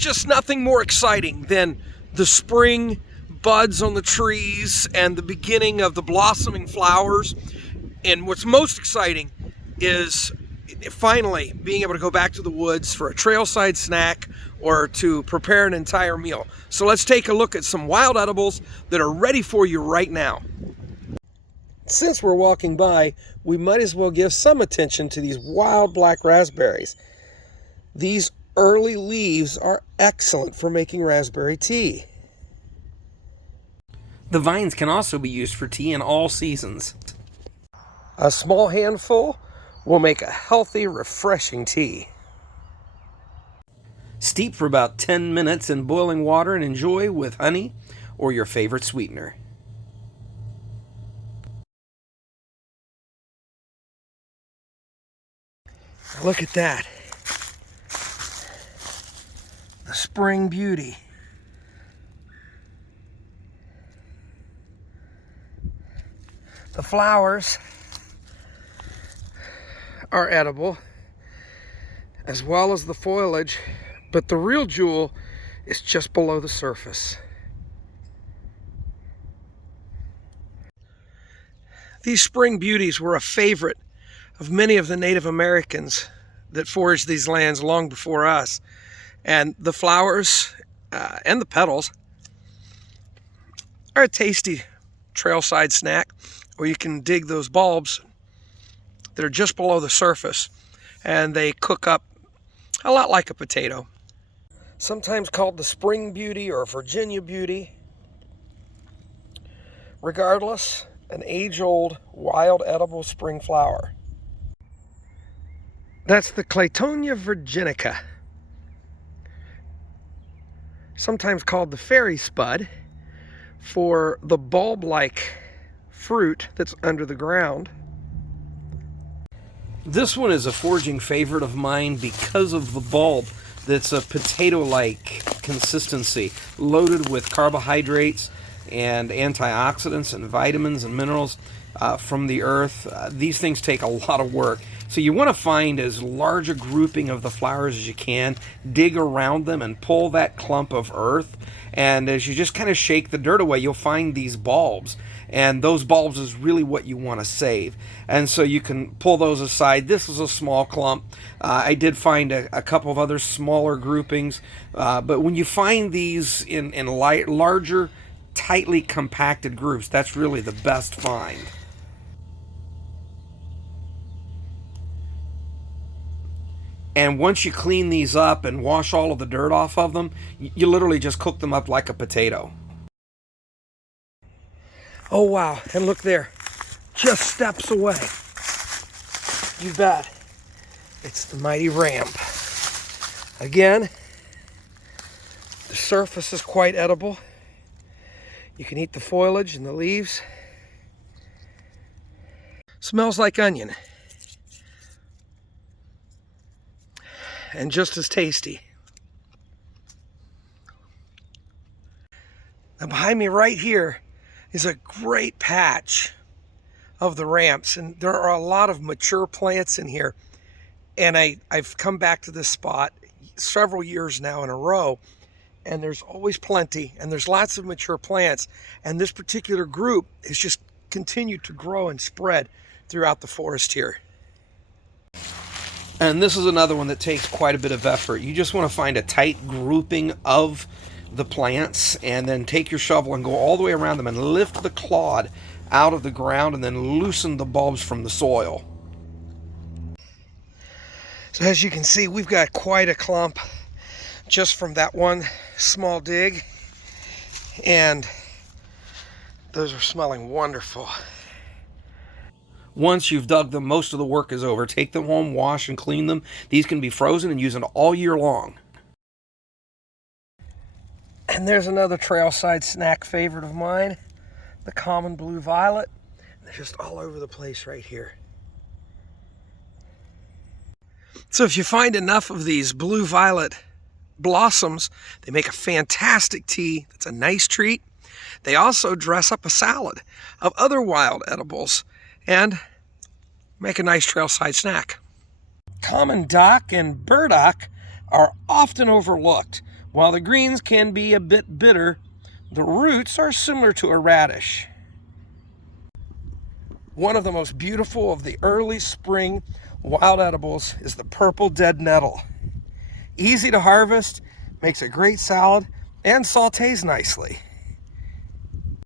just nothing more exciting than the spring buds on the trees and the beginning of the blossoming flowers. And what's most exciting is finally being able to go back to the woods for a trailside snack or to prepare an entire meal. So let's take a look at some wild edibles that are ready for you right now. Since we're walking by, we might as well give some attention to these wild black raspberries. These early leaves are excellent for making raspberry tea. The vines can also be used for tea in all seasons. A small handful will make a healthy, refreshing tea. Steep for about 10 minutes in boiling water and enjoy with honey or your favorite sweetener. Look at that. The spring beauty. The flowers are edible, as well as the foliage, but the real jewel is just below the surface. These spring beauties were a favorite of many of the Native Americans that foraged these lands long before us. And the flowers and the petals are a tasty trailside snack, or you can dig those bulbs that are just below the surface, and they cook up a lot like a potato. Sometimes called the spring beauty or Virginia beauty. Regardless, an age-old wild edible spring flower. That's the Claytonia virginica, sometimes called the fairy spud, for the bulb-like fruit that's under the ground. This one is a foraging favorite of mine because of the bulb that's a potato-like consistency, loaded with carbohydrates and antioxidants and vitamins and minerals from the earth. These things take a lot of work. So you want to find as large a grouping of the flowers as you can, dig around them and pull that clump of earth. And as you just kind of shake the dirt away, you'll find these bulbs. And those bulbs is really what you want to save. And so you can pull those aside. This is a small clump. I did find a couple of other smaller groupings. But when you find these in larger, tightly compacted groups, that's really the best find. And once you clean these up and wash all of the dirt off of them, you literally just cook them up like a potato. Oh wow, and look there, just steps away. You bet. It's the mighty ramp. Again, the surface is quite edible. You can eat the foliage and the leaves. Smells like onion. And just as tasty. Now behind me right here is a great patch of the ramps, and there are a lot of mature plants in here. And I've come back to this spot several years now in a row, and there's always plenty, and there's lots of mature plants, and this particular group has just continued to grow and spread throughout the forest here. And this is another one that takes quite a bit of effort. You just want to find a tight grouping of the plants and then take your shovel and go all the way around them and lift the clod out of the ground and then loosen the bulbs from the soil. So as you can see, we've got quite a clump just from that one small dig, and those are smelling wonderful. Once you've dug them, most of the work is over. Take them home, wash and clean them. These can be frozen and used all year long. And there's another trailside snack favorite of mine, the common blue violet. They're just all over the place right here. So if you find enough of these blue violet blossoms, they make a fantastic tea. It's a nice treat. They also dress up a salad of other wild edibles and make a nice trailside snack. Common dock and burdock are often overlooked While the greens can be a bit bitter, the roots are similar to a radish. One of the most beautiful of the early spring wild edibles is the purple dead nettle. Easy to harvest, makes a great salad, and sautés nicely.